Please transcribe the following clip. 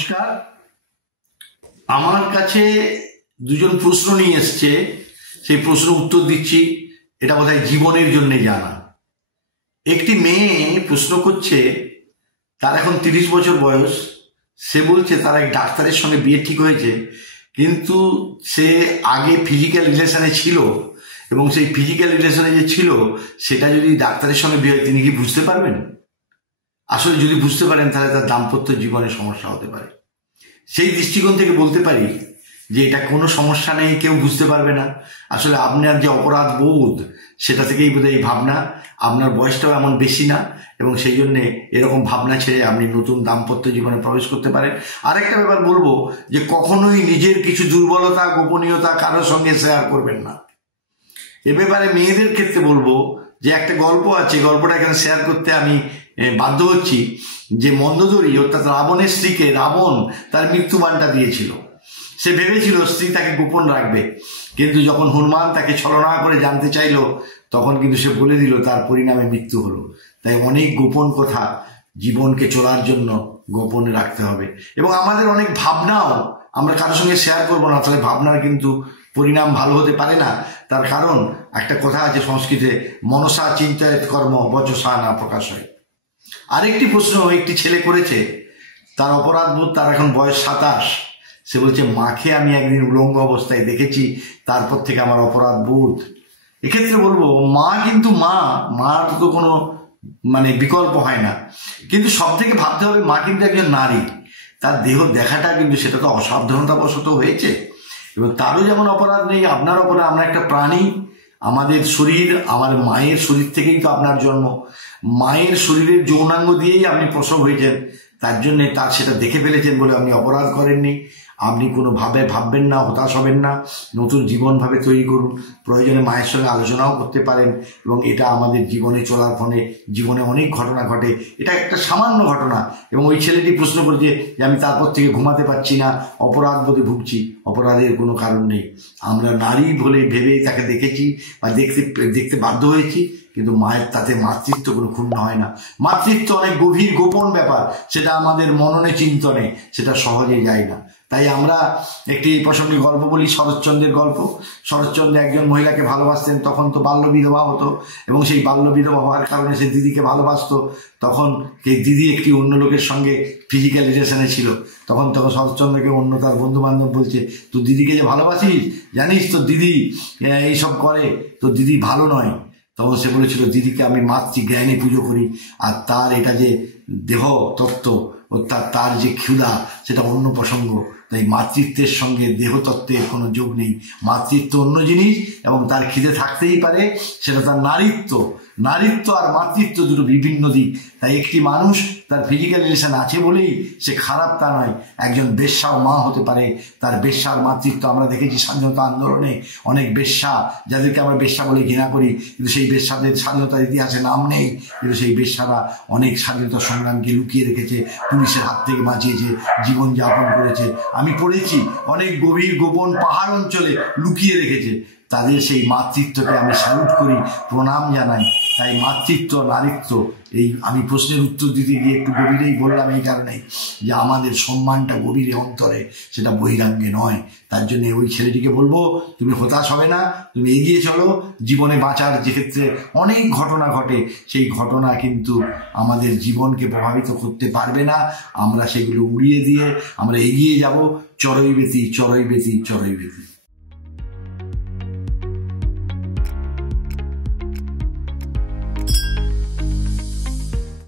নমস্কার। আমার কাছে দুজন প্রশ্ন নিয়ে এসছে, সেই প্রশ্ন উত্তর দিচ্ছি। এটা বোধহয় জীবনের জন্য জানা। একটি মেয়ে প্রশ্ন করছে, তার এখন 30 বছর বয়স। সে বলছে তার এক ডাক্তারের সঙ্গে বিয়ে ঠিক হয়েছে, কিন্তু সে আগে ফিজিক্যাল রিলেশনে ছিল এবং সেই ফিজিক্যাল রিলেশনে যে ছিল সেটা যদি ডাক্তারের সঙ্গে বিয়ে হয়, তিনি কি বুঝতে পারবেন? আসলে যদি বুঝতে পারেন তাহলে তার দাম্পত্য জীবনে সমস্যা হতে পারে। সেই দৃষ্টিকোণ থেকে বলতে পারি যে এটা কোনো সমস্যা নেই, কেউ বুঝতে পারবে না। আসলে আপনার যে অপরাধ বোধ, সেটা থেকেই বোধহয় এই ভাবনা। আপনার বয়সটাও এমন বেশি না এবং সেই জন্যে এরকম ভাবনা ছেড়ে আপনি নতুন দাম্পত্য জীবনে প্রবেশ করতে পারেন। আরেকটা ব্যাপার বলবো যে কখনোই নিজের কিছু দুর্বলতা, গোপনীয়তা কারোর সঙ্গে শেয়ার করবেন না। এ ব্যাপারে মেয়েদের ক্ষেত্রে বলবো যে একটা গল্প আছে, গল্পটা এখানে শেয়ার করতে আমি বাধ্য হচ্ছি। যে মন্দোদরী অর্থাৎ রাবণের স্ত্রীকে রাবণ তার মৃত্যুবাণটা দিয়েছিল। সে ভেবেছিল স্ত্রী তাকে গোপন রাখবে, কিন্তু যখন হনুমান তাকে ছলনা করে জানতে চাইলো, তখন কিন্তু সে বলে দিল, তার পরিণামে মৃত্যু হলো। তাই অনেক গোপন কথা জীবনকে চলার জন্য গোপনে রাখতে হবে। এবং আমাদের অনেক ভাবনাও আমরা কারোর সঙ্গে শেয়ার করবো না, তাহলে ভাবনার কিন্তু পরিণাম ভালো হতে পারে না। তার কারণ একটা কথা আছে সংস্কৃতে, মনসা চিন্তায়ত কর্ম বচসা না প্রকাশ হয়। আরেকটি প্রশ্ন একটি ছেলে করেছে, তার অপরাধ বোধ, তার এখন বয়স 27। সে বলছে, মাকে আমি একদিন উলঙ্গ অবস্থায় দেখেছি, তারপর থেকে আমার অপরাধ বোধ। এক্ষেত্রে বলবো, মা কিন্তু মার তো কোনো বিকল্প হয় না, কিন্তু সব থেকে ভাবতে হবে মা কিন্তু একজন নারী। তার দেহ দেখাটা কিন্তু সেটা তো অসাবধানতাবশত হয়েছে, এবং তারও যেমন অপরাধ নেই, আপনার অপরাধ। আমরা একটা প্রাণী, আমাদের শরীর, আমার মায়ের শরীর থেকেই তো আপনার জন্ম। মায়ের শরীরের যৌনাঙ্গ দিয়েই আপনি প্রসব হয়েছেন, তার জন্যে তার সেটা দেখে ফেলেছেন বলে আপনি অপরাধ করেননি। আপনি কোনোভাবে ভাববেন না, হতাশ হবেন না, নতুন জীবনভাবে তৈরি করুন। প্রয়োজনে মায়ের সঙ্গে আলোচনাও করতে পারেন। এবং এটা আমাদের জীবনে চলার ফলে জীবনে অনেক ঘটনা ঘটে, এটা একটা সামান্য ঘটনা। এবং ওই ছেলেটি প্রশ্ন করছে যে আমি তারপর থেকে ঘুমাতে পারছি না, অপরাধ বোধে ভুগছি। অপরাধের কোনো কারণ নেই। আমরা নারী বলে ভেবে তাকে দেখেছি বা দেখতে বাধ্য হয়েছি, কিন্তু মায়ের তাতে মাতৃত্ব কোনো ক্ষুণ্ণ হয় না। মাতৃত্ব অনেক গভীর গোপন ব্যাপার, সেটা আমাদের মননে চিন্তনে সেটা সহজে যায় না। তাই আমরা একটি প্রসঙ্গে গল্প বলি, শরৎচন্দ্রের গল্প। শরৎচন্দ্র একজন মহিলাকে ভালোবাসতেন, তখন তো বাল্য বিধবা হতো, এবং সেই বাল্য বিধবা হওয়ার কারণে সে দিদিকে ভালোবাসতো। তখন সেই দিদি একটি অন্য লোকের সঙ্গে ফিজিক্যাল রিলেশনে ছিল। তখন শরৎচন্দ্রকে অন্য তার বন্ধু বান্ধব বলছে, তুই দিদিকে যে ভালোবাসিস, জানিস তো দিদি এইসব করে, তো দিদি ভালো নয়। তখন সে বলেছিল, দিদিকে আমি মাতৃজ্ঞানে পুজো করি, আর তার এটা যে দেহ তত্ত্ব অর্থাৎ তার যে ক্ষুধা, সেটা অন্য প্রসঙ্গ। তাই মাতৃত্বের সঙ্গে দেহতত্ত্বের কোনো যোগ নেই। মাতৃত্ব অন্য জিনিস, এবং তার খিদে থাকতেই পারে, সেটা তার নারীত্ব। নারীত্ব আর মাতৃত্ব দুটো বিভিন্ন দিক। তাই একটি মানুষ তার ফিজিক্যাল রিলেশন আছে বলেই সে খারাপ তা নয়। একজন বেশ্যাও মা হতে পারে, তার বেশ্যার মাতৃত্ব আমরা দেখেছি স্বাধীনতা আন্দোলনে। অনেক বেশ্যা, যাদেরকে আমরা বেশ্যা বলে ঘৃণা করি, কিন্তু সেই বেশ্যাদের স্বাধীনতার ইতিহাসে নাম নেই, কিন্তু সেই বেশ্যারা অনেক স্বাধীনতা সংগ্রামকে লুকিয়ে রেখেছে, পুলিশের হাত থেকে বাঁচিয়েছে, জীবনযাপন করেছে। আমি পড়েছি অনেক গভীর গোপন পাহাড় অঞ্চলে লুকিয়ে রেখেছে। তাদের সেই মাতৃত্বকে আমি স্যালুট করি, প্রণাম জানাই। তাই মাতৃত্ব, নারীত্ব, এই আমি প্রশ্নের উত্তর দিতে গিয়ে একটু গভীরেই বললাম এই কারণেই যে আমাদের সম্মানটা গভীরে অন্তরে, সেটা বহিরাঙ্গে নয়। তার জন্য ওই ছেলেটিকে বলবো, তুমি হতাশ হবে না, তুমি এগিয়ে চলো। জীবনে বাঁচার যে ক্ষেত্রে অনেক ঘটনা ঘটে, সেই ঘটনা কিন্তু আমাদের জীবনকে প্রভাবিত করতে পারবে না। আমরা সেগুলো উড়িয়ে দিয়ে আমরা এগিয়ে যাব, চরৈবেতি চরৈবেতি চরৈবেতি।